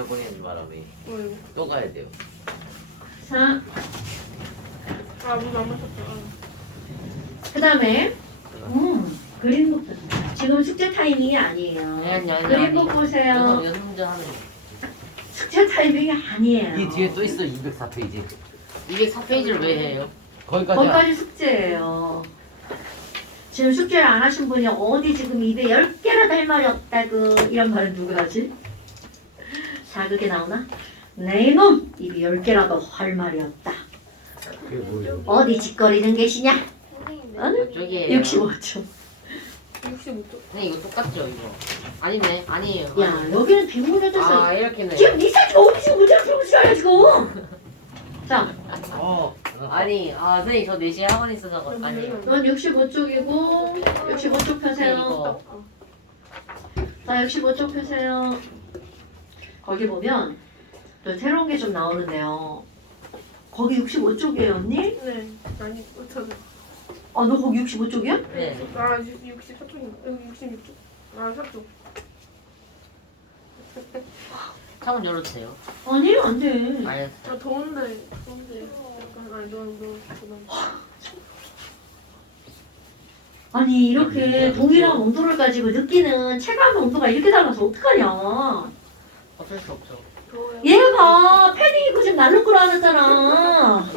잃어버리는 바람에 어이구. 또 가야 돼요. 자, 아, 문안 마셨다. 그 다음에, 음, 그림북 보세요. 지금 숙제 타이밍이 아니에요. 아니, 아니, 아니, 그림북 아니. 보세요. 연습 연습 하는 거. 숙제 타이밍이 아니에요. 이 뒤에 또 있어 204페이지. 204페이지를 왜 해요? 거기까지야. 거기까지 숙제예요. 지금 숙제를 안 하신 분이 어디 지금 입에 10개라도 할 말이 없다고 이런 말은 누구 하지? 자극에 나오나? 내 이놈! 입이 10개라도 할 말이 없다. 그게 뭐예요? 어디 짓거리는 계시냐? 선생님? 이쪽이에요. 65초. 65초. 네 이거 똑같죠 이거. 아니네 아니에요. 야, 여기는 빗물려져서 아 이렇게네. 지금 니 사진 어디 지금 문제를 풀고 있어요 지금? 자, 어. 아니 아 선생님 저 4시에 학원 있어서 거- 아니에요. 이건 65쪽이고 65쪽 네, 펴세요. 이거 자, 65쪽 펴세요. 거기 보면 또 새로운 게 좀 나오는데요. 거기 65쪽이에요, 언니? 네. 아니, 저는. 아, 너 거기 65쪽이야? 네. 아, 64초인가? 여기 66초. 아, 4초. 창문 열어도 돼요. 아니, 안 돼. 알겠어. 아, 더운데. 더운데. 약간, 아니, 너, 너, 너. 아니, 이렇게 동일한 온도를 가지고 느끼는 체감 온도가 이렇게 달라서 어떡하냐. 어쩔 수 없죠. 얘가 봐. 패딩 입고 지금 날로 끌어안았잖아.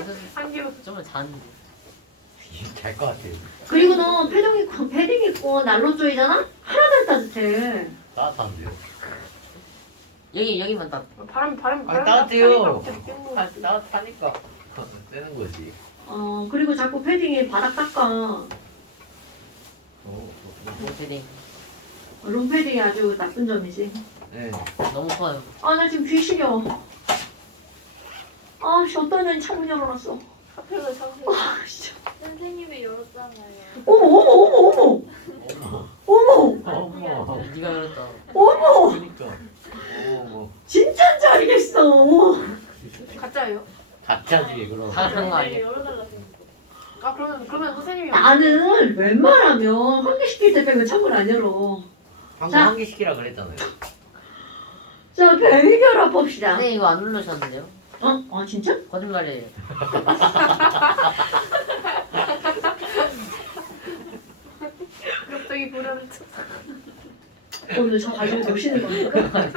좀은 자는데. 잘것 같아요. 그리고 너 패딩 입고, 패딩 입고 난로 쪼이잖아? 하나도 안 따뜻해. 따뜻한데요. 여기 여기만 딱. 아, 바람, 바람, 아, 바람. 따뜻해요. 아, 따뜻하니까 떼는 거지. 어, 그리고 자꾸 패딩에 바닥 닦아. 어, 어, 롱패딩 롱패딩이 아주 나쁜 점이지. 네. 너무 커요. 아, 나 지금 귀 시려. 아, 씨, 어떤 년이 창문 열어놨어. 하필이면 상승. 아, 씨. 선생님이 열었잖아요. 어머, 어머, 어머, 어머. 어머, 어머. 네가 열었다. 어머. 그러니까. 어머. 진짜인지 알겠어. 가짜예요? 가짜지 그럼. 다 그런 거? 열어달라고 했는데. 아, 그러면, 그러면 선생님이. 나는 웬만하면 환기시킬 때 빼고 창문 안 열어. 방금 자. 한개 시키라 그랬잖아요. 자, 배결합 봅시다. 선생님 이거 안 누르셨는데요? 어? 아, 진짜? 거짓말이에요. 갑자기 불안을 쳤어. 오늘 저 가지고 노시는 겁니까?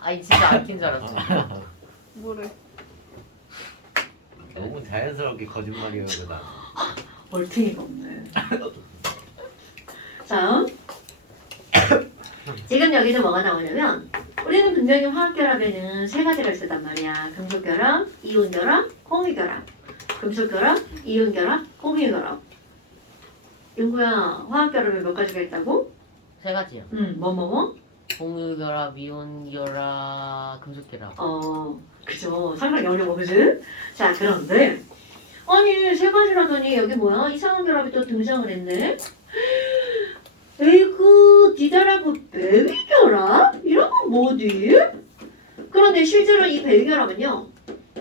아니 진짜 안 킨 줄 알았어. 뭐래? 너무 자연스럽게 거짓말이에요, 그다. 얼탱이가 없네. 자, 지금 여기서 뭐가 나오냐면 우리는 분명히 화학결합에는 세 가지가 있었단 말이야. 금속결합, 이온결합, 공유결합. 금속결합, 이온결합, 공유결합. 윤구야, 화학결합에 몇 가지가 있다고? 세 가지요. 응, 뭐뭐뭐? 공유결합, 이온결합, 금속결합. 어, 그죠. 상당히 어려워, 그지? 자, 그런데 아니 세 가지라더니 여기 뭐야? 이상한 결합이 또 등장을 했네. 에이그 니달하고 배 위 결합? 이런 건 뭐지? 그런데 실제로 이 결합은요.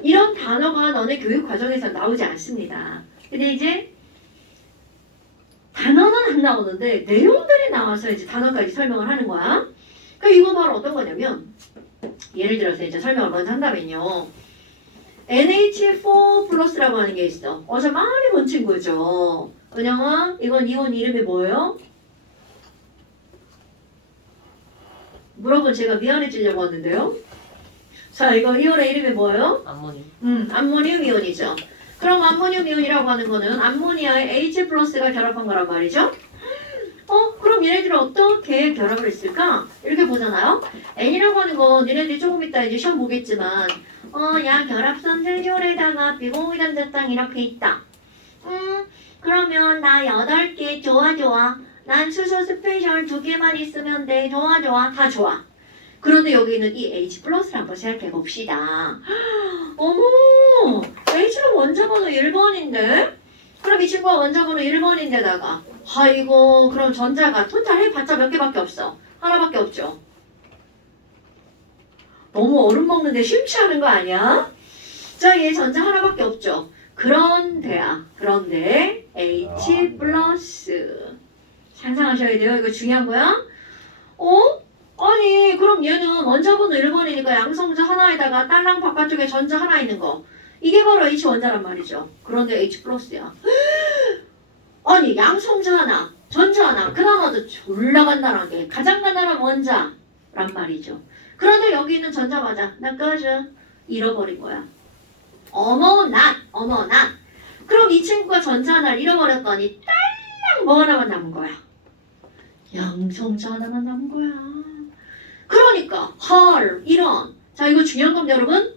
이런 단어가 너네 교육 과정에서 나오지 않습니다. 근데 이제 단어는 안 나오는데 내용들이 나와서 이제 단어까지 설명을 하는 거야. 그 이거 바로 어떤 거냐면 예를 들어서 이제 설명을 먼저 한다면요. NH4 플러스라고 하는 게 있어. 어제 많이 본 친구죠. 은영아, 이건 이온 이름이 뭐예요? 물어본 제가 미안해지려고 하는데요. 자, 이거 이온의 이름이 뭐예요? 암모늄. 음, 암모늄 이온이죠. 그럼 암모늄 이온이라고 하는 거는 암모니아에 H 플러스가 결합한 거란 말이죠. 어, 그럼 얘네들은 어떻게 결합을 했을까? 이렇게 보잖아요. N이라고 하는 건 얘네들이 조금 이따 이제 시험 보겠지만, 어, 야, 결합선 셀률에다가 비공유단 대땅 이렇게 있다. 음, 그러면 나 여덟 개 좋아, 좋아. 난 수소 스페셜 두 개만 있으면 돼. 좋아, 좋아. 다 좋아. 그런데 여기는 이 H 플러스를 한번 생각해 봅시다. 어머, H는 원자번호 1번인데? 그럼 이 친구가 원자번호 1번인데다가, 아이고, 그럼 전자가 토탈 해봤자 몇 개밖에 없어. 하나밖에 없죠. 너무 얼음 먹는데 심취하는 거 아니야? 자, 얘 전자 하나밖에 없죠. 그런데야, 그런데 H 플러스. 상상하셔야 돼요. 이거 중요한 거야. 어? 아니 그럼 얘는 원자번호 1번이니까 양성자 하나에다가 딸랑 바깥쪽에 전자 하나 있는 거 이게 바로 H 원자란 말이죠. 그런데 H 플러스야. 아니 양성자 하나 전자 하나 그나마도 졸라 간단하게 가장 간단한 원자란 말이죠. 그런데 여기 있는 전자 맞아. 나 꺼져. 잃어버린 거야. 어머 난 어머 난 그럼 이 친구가 전자 하나를 잃어버렸더니 딸랑 뭐 하나만 남은 거야. 양성자 하나만 남은 거야. 그러니까 헐 이런 자 이거 중요한 겁니다 여러분.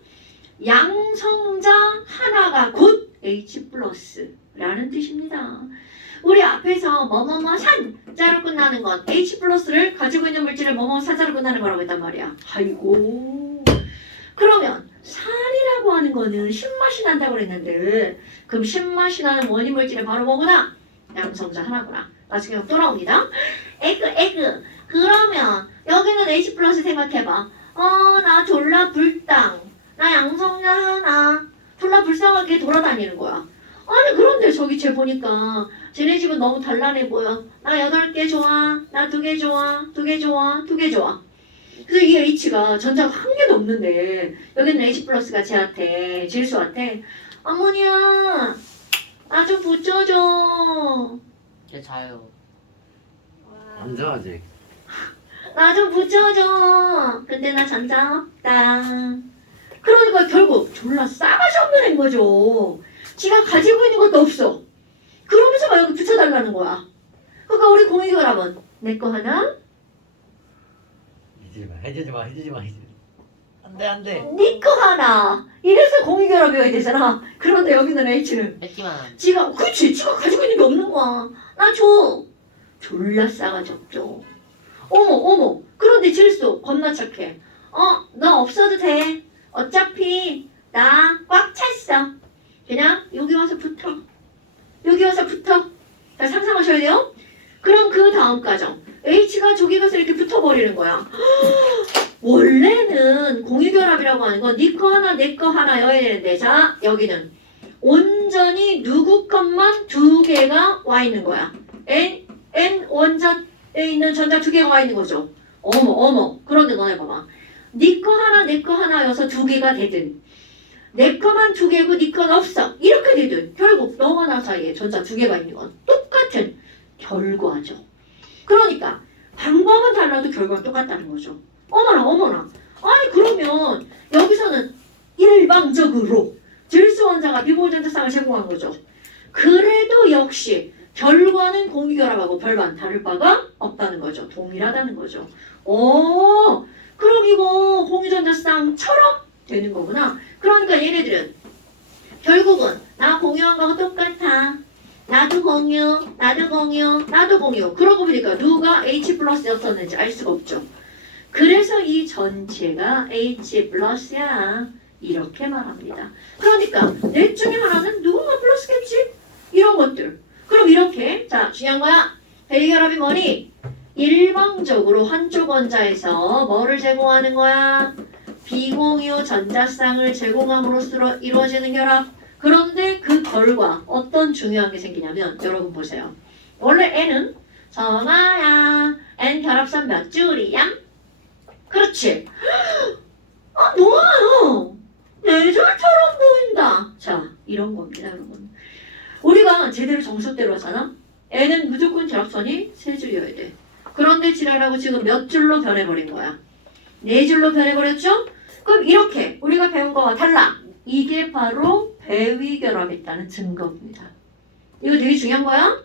양성자 하나가 곧 H 플러스라는 뜻입니다. 우리 앞에서 뭐뭐뭐 산자로 끝나는 건 H 플러스를 가지고 있는 물질을 뭐뭐 산자로 끝나는 거라고 했단 말이야. 아이고. 그러면 산이라고 하는 거는 신맛이 난다고 그랬는데 그럼 신맛이 나는 원인 물질은 바로 뭐구나? 양성자 하나구나. 나중에 또 나옵니다. 에그 에그. 그러면 여기는 H 플러스 생각해봐. 어, 나 졸라 불땅. 나 양성자 하나. 졸라 불쌍하게 돌아다니는 거야. 아니 그런데 저기 쟤 보니까 쟤네 집은 너무 단란해 보여. 나 여덟 개 좋아. 나 두 개 좋아. 두 개 좋아. 두 개 좋아. 그래서 이 H가 전자가 한 개도 없는데 여기는 H 플러스가 쟤한테 질수한테 어머니야 나 좀 붙여줘. 얘 자요. 와. 안 좋아하지? 나좀 붙여줘. 근데 나 전자 없다. 그러니까 결국 졸라 싸가지 없는 애인 거죠. 지가 가지고 있는 것도 없어. 그러면서 막 여기 붙여달라는 거야. 그러니까 우리 공익이라면 내거 하나, 해주지 마, 해주지 마, 해주지 마, 해주지 마. 안 돼, 안 돼. 네 거 하나. 이래서 공익결합이어야 되잖아. 그런데 여기는 H는 뺏기만 하면. 지가 그치 지가 가지고 있는 게 없는 거야. 나 줘. 졸라 싸가지 없죠. 어머 어머. 그런데 질소 겁나 착해. 어너 없어도 돼. 어차피 나 꽉 찼어. 그냥 여기 와서 붙어. 여기 와서 붙어. 자 상상하셔야 돼요. 그럼 그 다음 과정. H가 저기 가서 이렇게 붙어버리는 거야. 원래는 공유결합이라고 하는 건 네 거 하나 내 거 하나여야 되는데 자 여기는 온전히 누구 것만 두 개가 와 있는 거야. N, N 원자에 있는 전자 두 개가 와 있는 거죠. 어머 어머 그런데 너네 봐봐. 네 거 하나 내 거 하나여서 두 개가 되든 내 거만 두 개고 네 건 없어 이렇게 되든 결국 너와 나 사이에 전자 두 개가 있는 건 똑같은 결과죠. 그러니까 방법은 달라도 결과는 똑같다는 거죠. 어머나 어머나 아니 그러면 여기서는 일방적으로 질소 원자가 비보전자쌍을 제공한 거죠. 그래도 역시 결과는 공유결합하고 별반 다를 바가 없다는 거죠. 동일하다는 거죠. 오, 그럼 이거 공유전자쌍처럼 되는 거구나. 그러니까 얘네들은 결국은 나 공유한 거하고 똑같아. 나도 공유, 나도 공유, 나도 공유. 그러고 보니까 누가 H 플러스였었는지 알 수가 없죠. 그래서 이 전체가 H 플러스야. 이렇게 말합니다. 그러니까 넷 중에 하나는 누군가 플러스겠지? 이런 것들. 그럼 이렇게 자 중요한 거야. 대결합이 뭐니? 일방적으로 한쪽 원자에서 뭐를 제공하는 거야? 비공유 전자쌍을 제공함으로써 이루어지는 결합. 그런데 그 결과 어떤 중요한 게 생기냐면 여러분 보세요. 원래 N은 정아야 N 결합선 몇 줄이야? 그렇지. 아 뭐예요? 네 줄처럼 보인다. 자 이런 겁니다 여러분. 우리가 제대로 정석대로 하잖아. N은 무조건 결합선이 세 줄이어야 돼. 그런데 지랄하고 지금 몇 줄로 변해버린 거야? 네 줄로 변해버렸죠? 그럼 이렇게 우리가 배운 거와 달라. 이게 바로 배위결합했다는 증거입니다. 이거 되게 중요한 거야.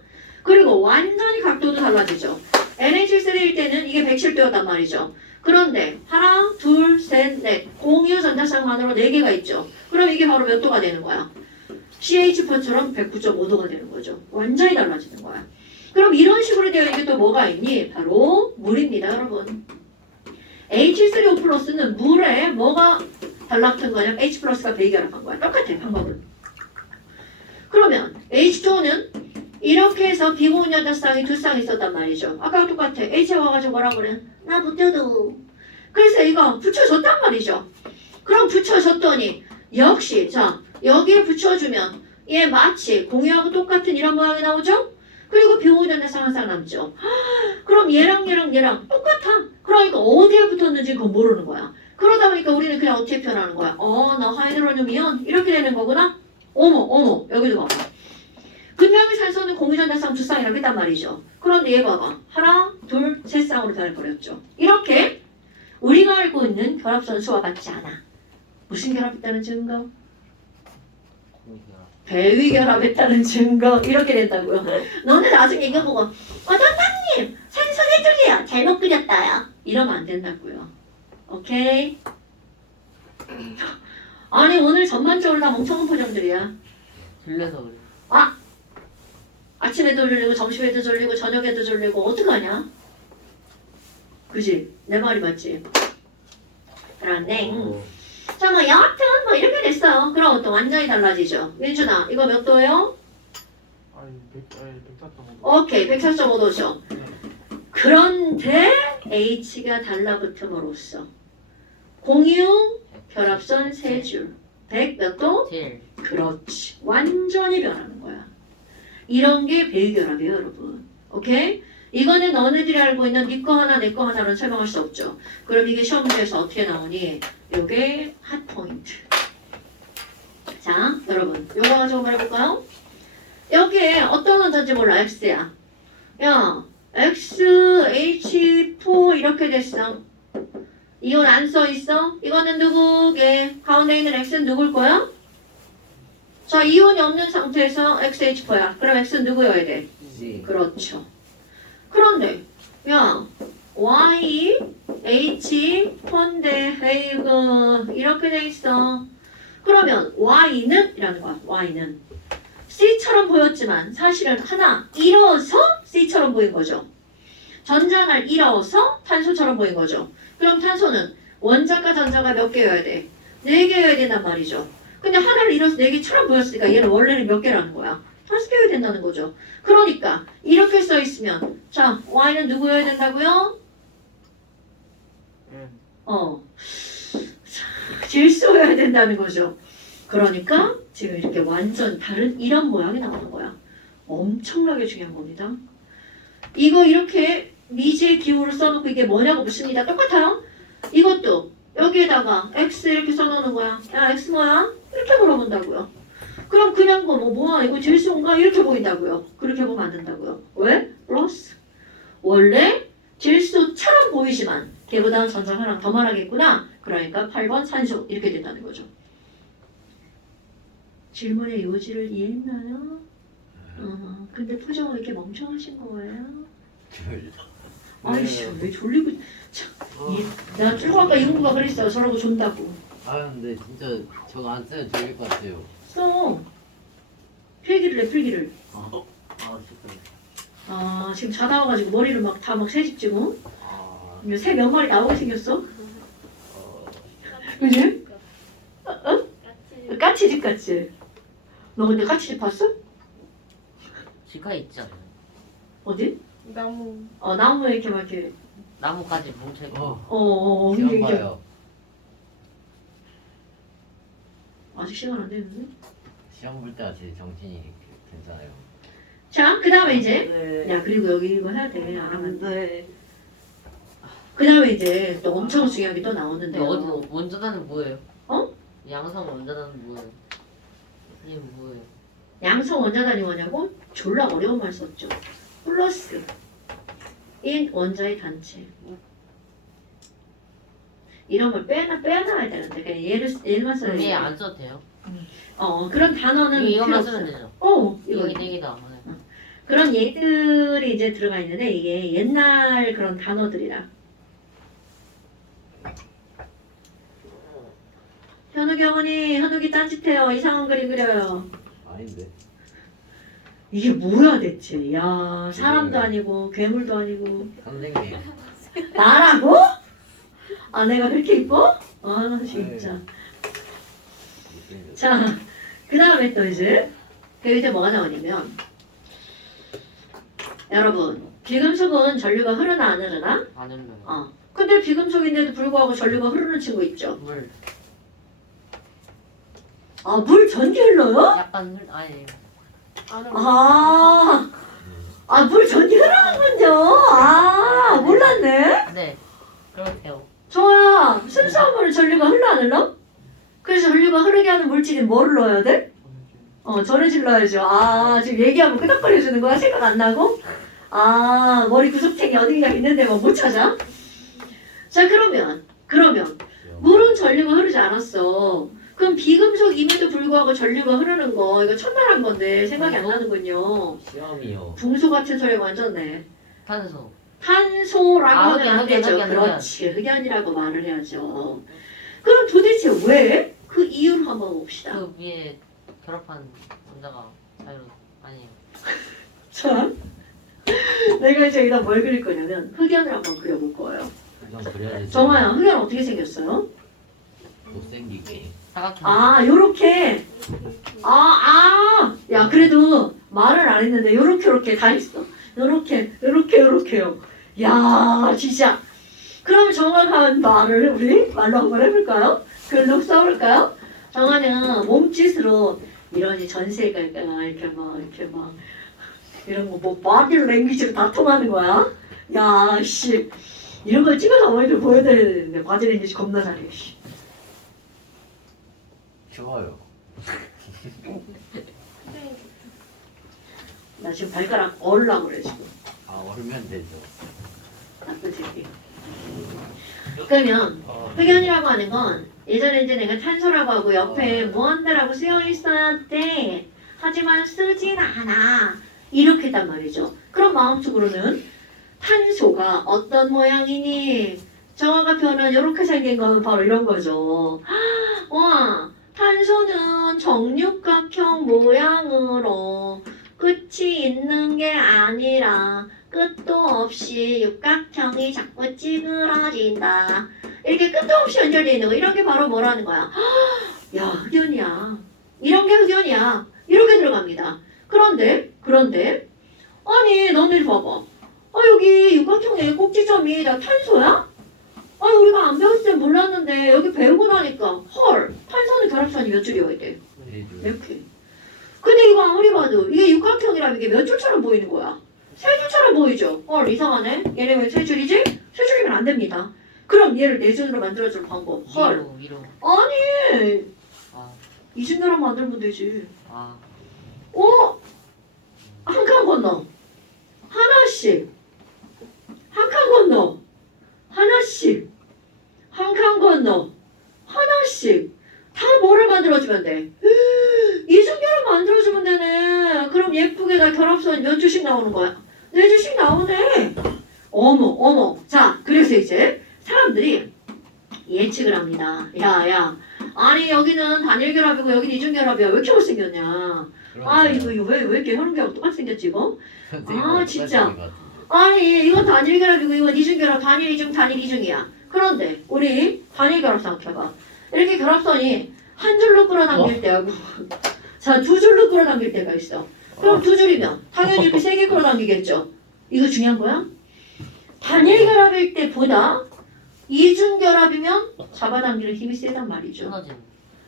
그리고 완전히 각도도 달라지죠. NH3일 때는 이게 107도였단 말이죠. 그런데 하나, 둘, 셋, 넷 공유 전자쌍만으로 4개가 있죠. 그럼 이게 바로 몇 도가 되는 거야? CH4처럼 109.5도가 되는 거죠. 완전히 달라지는 거야. 그럼 이런 식으로 되어 이게 또 뭐가 있니? 바로 물입니다, 여러분. H3O 플러스는 물에 뭐가 달라붙은 거냐? H 플러스가 배결합한 거야. 똑같아, 방법은. 그러면 H2O는 이렇게 해서 비공유 전자쌍이 두 쌍 있었단 말이죠. 아까 똑같아. H에 와가지고 뭐라 그래? 나 붙여도. 그래서 이거 붙여줬단 말이죠. 그럼 붙여줬더니 역시 자 여기에 붙여주면 얘 마치 공유하고 똑같은 이런 모양이 나오죠? 그리고 한쌍 남죠. 그럼 얘랑 얘랑 얘랑 똑같아. 그러니까 어디에 붙었는지 그건 모르는 거야. 그러다 보니까 우리는 그냥 어떻게 표현하는 거야? 어, 나 하이드로늄 이온 이렇게 되는 거구나. 어머, 어머, 여기도 봐봐. 근량의 산소는 공유전자 쌍 두 쌍이라고 했단 말이죠. 그런데 얘 봐봐. 하나, 둘, 세 쌍으로 변해버렸죠. 이렇게 우리가 알고 있는 결합선수와 같지 않아. 무슨 결합했다는 증거? 배위 결합했다는 증거 이렇게 된다고요. 너는 나중에 이거 보고 어 선생님 세 줄이야 잘못 그렸다요. 이러면 안 된다고요. 오케이? 아니 오늘 전반적으로 다 멍청한 표정들이야. 들려서 그래. 아침에도 졸리고 점심에도 졸리고 저녁에도 졸리고 어떡하냐? 그지? 내 말이 맞지? 그런데 어. 자, 뭐 여하튼 뭐 이렇게 됐어요. 그럼 또 완전히 달라지죠. 민준아, 이거 몇 도예요? 아니 백 아니 백사점 오케이, 104.5도죠. 그런데 H가 달라붙음으로써 공유 결합선 세 줄. 100 몇 도? 제일. 그렇지. 완전히 변하는 거야. 이런 게 배유결합이에요, 여러분. 오케이? 이거는 너네들이 알고 있는 네 거 하나, 내 거 하나로는 설명할 수 없죠. 그럼 이게 시험 문제에서 어떻게 나오니? 요게 핫 포인트. 자, 여러분, 요거 가지고 한번 해볼까요? 여기에 어떤 원자인지 몰라, X야. 야, X, H4 이렇게 됐어. 이건 안 써 있어? 이거는 누구게? 가운데 있는 X는 누굴 거야? 자, 이온이 없는 상태에서 XH4야. 그럼 X는 누구여야 돼? C. 그렇죠. 그런데 야 Y, H, 폰데, 헤이그 이렇게 돼 있어. 그러면 Y는 이라는 거야. Y는 C처럼 보였지만 사실은 하나 잃어서 C처럼 보인 거죠. 전자를 잃어서 탄소처럼 보인 거죠. 그럼 탄소는 원자과 전자가 몇 개여야 돼? 네 개여야 된단 말이죠. 근데 하나를 잃어서 네 개처럼 보였으니까 얘는 원래는 몇 개라는 거야? 개여야 된다는 거죠. 그러니까 이렇게 써 있으면 자 y는 누구여야 된다고요? N 어 자, 질소여야 된다는 거죠. 그러니까 지금 이렇게 완전 다른 이런 모양이 나오는 거야. 엄청나게 중요한 겁니다. 이거 이렇게 미지의 기호를 써놓고 이게 뭐냐고 묻습니다. 똑같아요. 이것도 여기에다가 x 이렇게 써놓는 거야. 야 x 뭐야? 이렇게 물어본다고요. 그럼 그냥 뭐, 뭐 뭐야 이거 질소인가 이렇게 보인다고요. 그렇게 보면 안 된다고요. 왜? 플러스. 원래 질소처럼 보이지만 걔보다는 전장 하나 더 많아겠구나. 그러니까 8번 산소 이렇게 된다는 거죠. 질문의 요지를 이해했나요? 어, 근데 표정은 왜 이렇게 멍청하신 거예요? 아이씨 왜 졸리고 참, 이, 나쭉 아까 이공부가 그랬어요. 저라고 존다고. 아 근데 진짜 저거 안 쓰면 좋을 것 같아요. 써. 필기를 해 필기를. 아, 아 진짜. 아 지금 자다 와가지고 머리를 막 다 막 새집지고 아, 새 몇 마리 나오게 생겼어. 어, 그지? 같이 까치집 같지? 너 근데 까치집 봤어? 지가 있잖아. 어디? 나무 어 나무에 이렇게 막 이렇게 나무까지 뭉쳐있고. 어, 어 어어 시험 이게 이게 봐요. 아직 시간 안 됐는데? 시험 볼 때가 제일 정신이 괜찮아요. 자, 그 다음에 이제 네. 야 그리고 여기 이거 해야 돼. 안 하면 네. 그 다음에 이제 또 엄청 중요한 게또 근데 나오는데요. 어디 원자단은 뭐예요? 어? 양성 원자단은 뭐예요? 이게 뭐예요? 양성 원자단이 뭐냐고? 졸라 어려운 말 썼죠. 플러스 인 원자의 단체. 이런 걸 빼놔 빼놔야 되는데 그냥 얘를 얘만 써야 돼. 얘안 써도 돼요? 어 그런 단어는 이거 필요 없어. 쓰면 되죠? 어 이거 이게 되기다. 네. 그런 얘들이 이제 들어가 있는데 이게 옛날 그런 단어들이라. 현욱이 어머니, 현욱이 딴짓해요. 이상한 그림 그려요. 아닌데. 이게 뭐야 대체? 야 사람도 네. 아니고 괴물도 아니고 선생님. 나라고? 아 내가 그렇게 이뻐? 아 진짜. 자, 그 다음에 또 이제 그 이제 뭐가 나오냐면 여러분 비금속은 전류가 흐르나 안 흐르나? 안 흘러요. 어. 근데 비금속인데도 불구하고 전류가 흐르는 친구 있죠. 물. 아 물 전기 흘러요? 약간 흘 아니. 안으로 아, 아, 물 전기 흐르는군요. 아, 몰랐네. 네. 그렇대요. 좋아. 순수한 물은 전류가 흘러 안 흘러? 그래서 전류가 흐르게 하는 물질이 뭐를 넣어야 돼? 어, 전해질 넣어야죠. 아, 지금 얘기하면 끄덕거려주는 거야? 생각 안 나고? 아, 머리 구석탱이 어딘가 있는데 뭐 못 찾아? 자, 그러면, 그러면, 물은 전류가 흐르지 않았어. 그럼 비금속임에도 불구하고 전류가 흐르는 거, 이거 천만한 건데 생각이 안 나는군요. 시험이요. 붕소 같은 소리 완전네. 탄소. 탄소라고 아, 하면 안 되죠. 흑연, 그렇지. 흑연이라고 말을 해야죠. 그럼 도대체 왜? 그 이유를 한번 봅시다. 그 위에 결합한 원자가 자유로 아니에요. 참. 내가 이제 여기다 뭘 그릴 거냐면 흑연을 한번 그려볼 거예요. 정아야, 흑연 어떻게 생겼어요? 못생기게. 사각형. 아, 요렇게. 아, 아. 야, 그래도 말을 안 했는데 요렇게 요렇게 다 있어. 요렇게, 요렇게, 요렇게요. 야, 진짜. 그럼 정확한 말을 우리 말로 한번 해볼까요? 글로 써볼까요? 정아는 몸짓으로 이러니 전세가 이렇게 막 이렇게 막 이런 거뭐 바디 랭귀지로 다 통하는 거야? 야, 씨. 이런 걸 찍어서 어머니들 보여드려야 되는데 바디 랭귀지 겁나 잘해. 씨. 쉬워요. 나 지금 발가락 얼라고 그래 지금. 아 얼면 되죠. 그러면 어, 흑연이라고 하는 건 예전에 이제 내가 탄소라고 하고 옆에 무언가라고 쓰여 돼. 하지만 쓰진 않아. 이렇게 했단 말이죠. 그럼 마음속으로는 탄소가 어떤 모양이니? 정화가 표현은 이렇게 생긴 거는 바로 이런 거죠. 와, 탄소는 정육각형 모양으로 끝이 있는 게 아니라 끝도 없이 육각형이 자꾸 찌그러진다. 이렇게 끝도 없이 연결되어 있는 거 이런 게 바로 뭐라는 거야? 야 흑연이야. 이런 게 흑연이야. 이렇게 들어갑니다. 그런데 그런데 아니 너네 봐봐. 아 여기 육각형의 꼭지점이 다 탄소야? 아 우리가 안 배웠을 땐 몰랐는데 여기 배우고 나니까 헐 탄소는 결합선이 몇 줄이어야 돼? 네 줄. 이렇게. 근데 이거 아무리 봐도 이게 육각형이라면 이게 몇 줄처럼 보이는 거야? 세 줄처럼 보이죠? 헐 이상하네. 얘네 왜 세 줄이지? 세 줄이면 안 됩니다. 그럼 얘를 네 줄로 만들어줄 방법. 헐. 위로 위로. 아니 아, 이중결합 만들면 되지. 아. 어? 한 칸 건너. 하나씩. 한 칸 건너. 하나씩. 한 칸 건너. 하나씩. 다 뭐를 만들어주면 돼? 이중결합 만들어주면 되네. 그럼 예쁘게 다 결합선 몇 줄씩 나오는 거야? 네 줄씩 나오네. 어머, 어머. 자, 그래서 이제 사람들이 예측을 합니다. 야, 야. 아니, 여기는 단일 결합이고 여기는 이중 결합이야. 왜 이렇게 못생겼냐. 아, 이거, 왜, 왜 이렇게 하는 게 똑같이 생겼지, 이거? 아, 진짜. 아니, 이건 단일 결합이고 이건 이중 결합, 단일 이중, 단일 이중이야. 그런데 우리 단일 결합 생각해봐. 이렇게 결합선이 한 줄로 끌어당길 때하고 자, 두 줄로 끌어당길 때가 있어. 그럼 두 줄이면 당연히 이렇게 세개 끌어당기겠죠. 이거 중요한 거야? 단일 결합일 때보다 이중 결합이면 잡아당기는 힘이 세단 말이죠. 끊어진.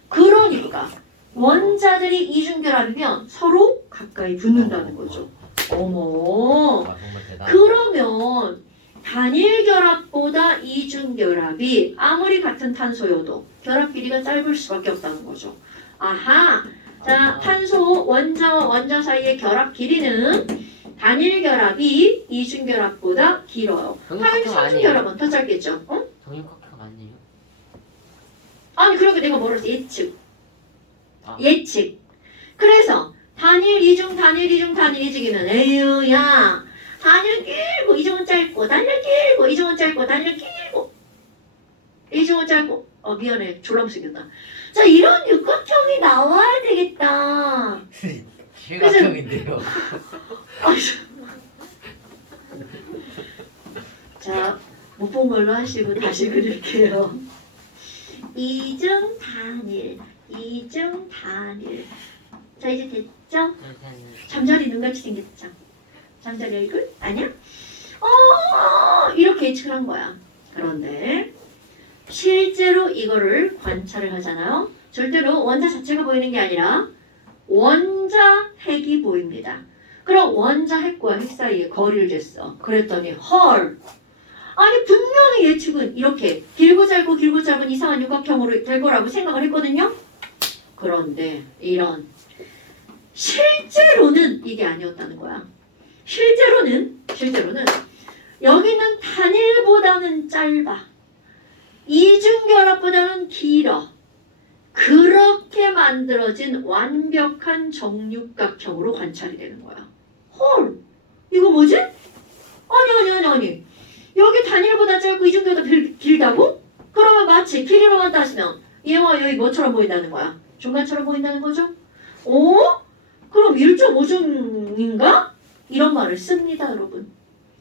그러니까 원자들이 이중 결합이면 서로 가까이 붙는다는 거죠. 어머. 아 정말 대단. 그러면 단일 결합보다 이중 결합이 아무리 같은 탄소여도 결합 길이가 짧을 수밖에 없다는 거죠. 아하. 자, 탄소 원자와 원자 사이의 결합 길이는 단일 결합이 이중 결합보다 길어요. 당연히 정육각형 삼중 아니에요? 결합은 더 짧겠죠. 어? 정육각형 아니에요? 아니 그러게 내가 뭐라 했지? 예측. 아. 예측. 그래서 단일 이중 단일 이중 단일 이중이면 에휴 야 단일 길고 이중은 짧고 단일 길고 이중은 짧고 단일 길고 이중은 짧고 어 미안해 졸라 못생겼다. 자 이런 육각형이 나와야 되겠다. 실각형인데요. 자, 못 본 걸로 하시고 다시 그릴게요. 이중 단일, 이중 단일. 자, 이제 됐죠? 잠자리 눈같이 생겼죠? 잠자리 얼굴? 아니야? 어, 이렇게 예측을 한 거야. 그런데 실제로 이거를 관찰을 하잖아요. 절대로 원자 자체가 보이는 게 아니라 원자 핵이 보입니다. 그럼 원자 핵과 핵 사이에 거리를 쟀어. 그랬더니 헐. 아니 분명히 예측은 이렇게 길고 짧고 길고 짧은 이상한 육각형으로 될 거라고 생각을 했거든요. 그런데 이런 실제로는 이게 아니었다는 거야. 실제로는 실제로는 여기는 단일보다는 짧아. 이중결합보다는 길어. 그렇게 만들어진 완벽한 정육각형으로 관찰이 되는 거야. 헐, 이거 뭐지? 아니 아니 아니 아니. 여기 단일보다 짧고 이중보다 길, 길다고? 그러면 마치 길이로만 따지면 얘와 여기 뭐처럼 보인다는 거야? 중간처럼 보인다는 거죠? 오? 그럼 1.5중인가? 이런 말을 씁니다, 여러분.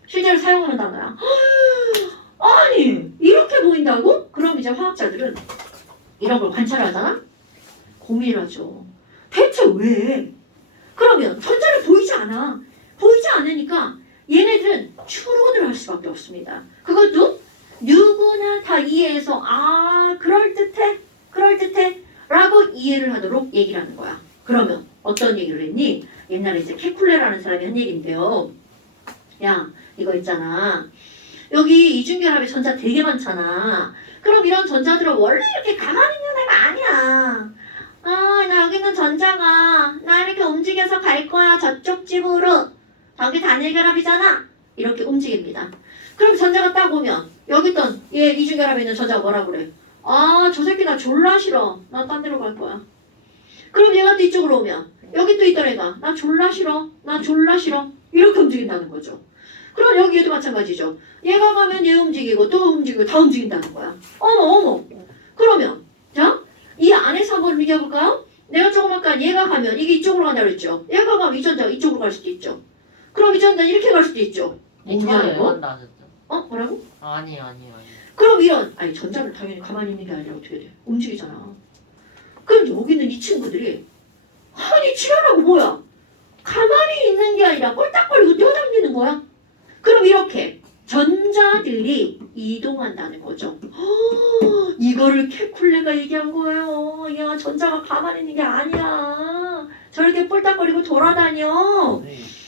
실제로 사용하는 단어야. 아니, 이렇게? 그럼 이제 화학자들은 이런 걸 관찰하잖아? 고민하죠. 대체 왜? 그러면 전자를 보이지 않아. 보이지 않으니까 얘네들은 추론을 할 수밖에 없습니다. 그것도 누구나 다 이해해서 아 그럴듯해 그럴듯해 라고 이해를 하도록 얘기를 하는 거야. 그러면 어떤 얘기를 했니? 옛날에 이제 케쿨레라는 사람이 한 얘기인데요. 야 이거 있잖아. 여기 이중결합의 전자 되게 많잖아. 그럼 이런 전자들은 원래 이렇게 가만히 있는 애가 아니야. 아, 나 여기 있는 전자가 나 이렇게 움직여서 갈 거야. 저쪽 집으로. 저기 단일 결합이잖아. 이렇게 움직입니다. 그럼 전자가 딱 오면 여기 있던 얘 이중 결합에 있는 전자가 뭐라 그래? 아, 저 새끼 나 졸라 싫어. 나 딴 데로 갈 거야. 그럼 얘가 또 이쪽으로 오면 여기 또 있던 애가 나 졸라 싫어. 나 졸라 싫어. 이렇게 움직인다는 거죠. 그럼 여기에도 마찬가지죠. 얘가 가면 얘 움직이고 또 움직이고 다 움직인다는 거야. 어머 어머. 그러면 자, 이 안에서 한번 비교해볼까요? 내가 조금 아까 얘가 가면 이게 이쪽으로 간다 그랬죠. 얘가 가면 이 전자가 이쪽으로 갈 수도 있죠. 그럼 이 전자 이렇게 갈 수도 있죠. 뭐냐 이거? 어 뭐라고? 아니에요 아니에요 아니에요. 그럼 이런 아니 전자는 당연히 가만히 있는 게 아니라 어떻게 돼? 움직이잖아. 그럼 여기는 이 친구들이 아니 지랄하고 뭐야? 가만히 있는 게 아니라 꼴딱거리고 뛰어다니는 거야. 그럼 이렇게 전자들이 이동한다는 거죠. 허, 이거를 케쿨레가 얘기한 거예요. 야 전자가 가만히 있는 게 아니야. 저렇게 꼴딱거리고 돌아다녀.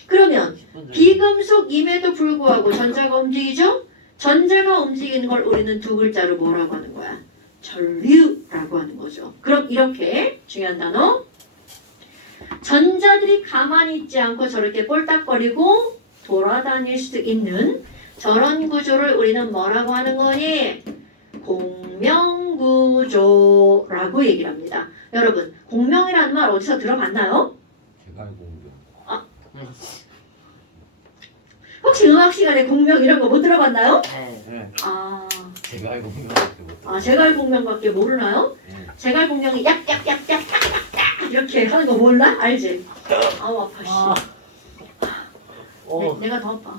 그러면 비금속임에도 불구하고 전자가 움직이죠? 전자가 움직이는 걸 우리는 두 글자로 뭐라고 하는 거야? 전류라고 하는 거죠. 그럼 이렇게 중요한 단어. 전자들이 가만히 있지 않고 저렇게 꼴딱거리고 돌아다닐 수 있는 저런 구조를 우리는 뭐라고 하는 거니? 공명구조라고 얘기를 합니다. 여러분, 공명이라는 말 어디서 들어봤나요? 온 게. 혹시 음악 시간에 공명 이런 거 못 들어봤나요? 네. 네, 아, 게밖에 못. 아 제갈 공명밖에 모르나요? 네. 제갈 공명이 약약약약 이렇게 하는 거 몰라? 알지? 아우 아파 씨. 아. 어. 내, 내가 더 아파.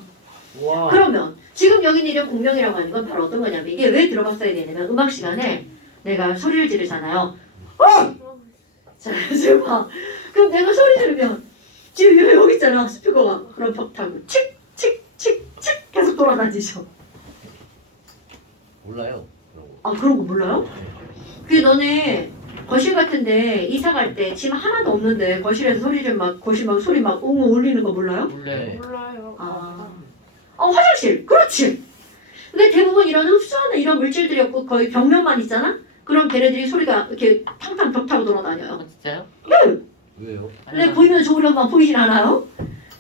와. 그러면 지금 여기 있는 이런 공명이라고 하는 건 바로 어떤 거냐면 이게 왜 들어봤어야 되냐면 음악 시간에 내가 소리를 지르잖아요. 자, 지금 봐. 그럼 내가 소리 지르면 지금 여기 있잖아 스피커가 그럼 벽 타고 칙칙칙칙 계속 돌아다니죠. 몰라요. 그런 거. 아 그런 거 몰라요? 그게 너네 거실 같은데 이사 갈 때 짐 하나도 없는데 거실에서 소리 좀 막 거실 막 소리 막 웅웅 울리는 거 몰라요? 몰래. 몰라요. 아. 어 화장실 그렇지. 근데 대부분 이런 흡수하는 이런 물질들이 없고 거의 벽면만 있잖아. 그럼 걔네들이 소리가 이렇게 탕탕 벽 타고 돌아다녀요. 어, 진짜요? 왜요? 근데 보이면 좋으려면 보이진 않아요.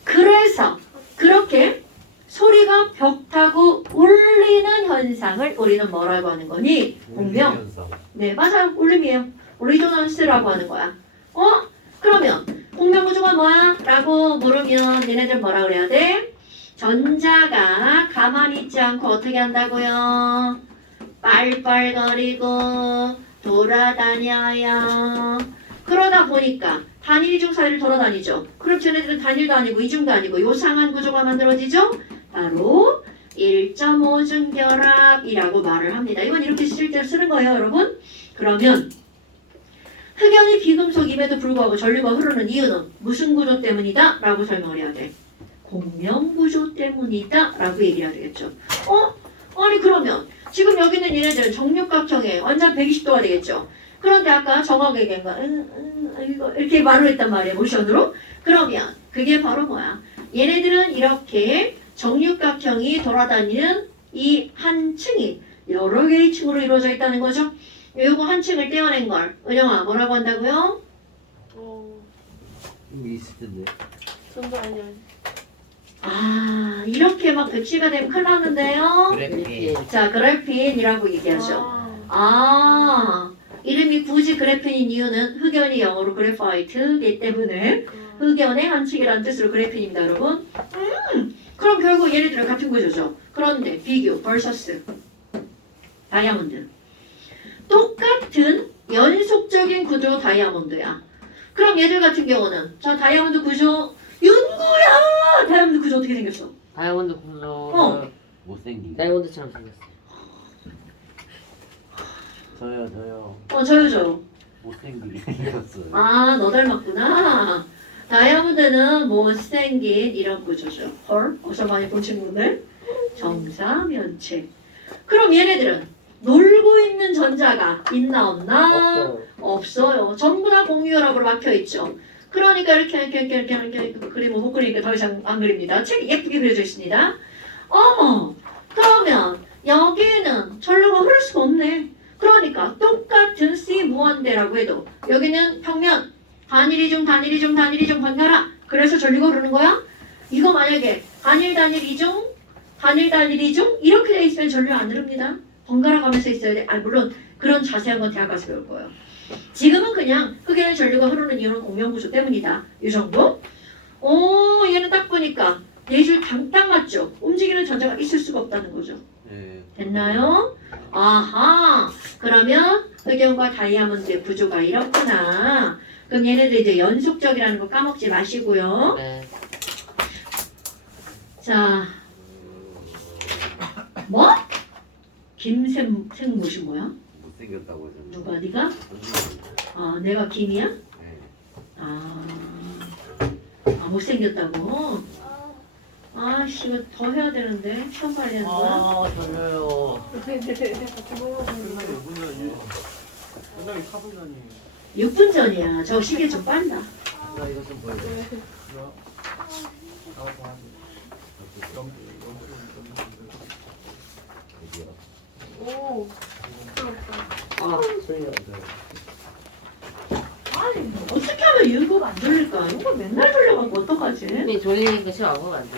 그래서 그렇게 소리가 벽 타고 울리는 현상을 우리는 뭐라고 하는 거니? 공명. 현상. 네, 맞아요. 울림이에요. 리조넌스라고 하는 거야. 어? 그러면 공명 구조가 뭐야? 라고 물으면 얘네들 뭐라 그래야 돼? 전자가 가만히 있지 않고 어떻게 한다고요? 빨빨거리고 돌아다녀요. 그러다 보니까 단일 이중 사이를 돌아다니죠. 그럼 쟤네들은 단일도 아니고 이중도 아니고 요상한 구조가 만들어지죠? 바로 1.5중 결합이라고 말을 합니다. 이건 이렇게 실제로 쓰는 거예요, 여러분. 그러면 흑연이 비금속임에도 불구하고 전류가 흐르는 이유는 무슨 구조 때문이다? 라고 설명을 해야 돼. 공명 구조 때문이다? 라고 얘기를 해야 되겠죠. 어? 아니 그러면 지금 여기 있는 얘네들은 정육각형에 완전 120도가 되겠죠. 그런데 아까 정확하게인가 음, 음, 이거 이렇게 말을 했단 말이에요 모션으로 그러면 그게 바로 뭐야? 얘네들은 이렇게 정육각형이 돌아다니는 이 한 층이 여러 개의 층으로 이루어져 있다는 거죠. 요거 한 층을 떼어낸 걸 은영아 뭐라고 한다고요? 어 이게 있을 텐데. 전부 아니야 아 이렇게 막 배치가 되면 큰일 났는데요. 그래픽. 자 그래핀이라고 얘기하죠. 아, 아 이름이 굳이 그래핀인 이유는 흑연이 영어로 그래파이트이기 때문에 흑연의 한 층이라는 뜻으로 그래핀입니다 여러분. 음 그럼 결국 얘네들은 같은 구조죠. 그런데 비교 vs 다이아몬드 똑같은 연속적인 구조 다이아몬드야. 그럼 얘들 같은 경우는 자 다이아몬드 구조 윤구야 다이아몬드 구조 어떻게 생겼어? 다이아몬드 구조. 어. 못생긴. 다이아몬드처럼 생겼어. 저요 저요. 어 저요 저요. 못생기게 생겼어요. 아, 너 닮았구나. 다이아몬드는 못생긴 이런 구조죠. 헐, 어서 많이 본 친구들. 정사면체. 그럼 얘네들은 놀고 있는 전자가 있나 없나? 없어요. 없어요. 전부 다 공유혈압으로 막혀 있죠. 그러니까 이렇게 이렇게 이렇게 이렇게 이렇게, 이렇게 그림을 못 그리니까 더 이상 안 그립니다. 책 예쁘게 그려져 있습니다. 어머, 그러면 여기에는 전류가 흐를 수가 없네. 그러니까 똑같은 C 무한대라고 해도 여기는 평면 단일이 중 단일이 중 단일이 중 번갈아. 그래서 전류가 흐르는 거야? 이거 만약에 단일 단일 이 중 단일 단일 이 중 이렇게 돼 있으면 전류 안 흐릅니다. 번갈아 가면서 있어야 돼. 아 물론 그런 자세한 건 대학 가서 배울 거예요. 지금은 그냥 흑연의 전류가 흐르는 이유는 공명 구조 때문이다. 이 정도? 오 얘는 딱 보니까 네줄 딱 맞죠? 움직이는 전자가 있을 수가 없다는 거죠. 네. 됐나요? 아하. 그러면 흑연과 다이아몬드의 구조가 이렇구나. 그럼 얘네들 이제 연속적이라는 거 까먹지 마시고요. 네. 자, 뭐? 김샘 생무시 뭐야? 못생겼다고 하셨는데. 누가 네가? 아, 내가 김이야? 네. 아, 아 못생겼다고? 아씨 이거 더 해야 되는데 시험 봐야 되는 거야? 아, 졸려요. 같이 먹어보는 끝나기 몇분 전이에요? 끝나기 4분 전이에요. 6분 전이야. 저 시계 좀 빨라. 나 이거 좀 보여줘. 그래요? 나와서 어디야? 아, 어떻게 하면 윤구가 안 돌릴까? 윤구 맨날 돌려갖고 어떡하지? 근데 졸리니까 안 가면 안 돼.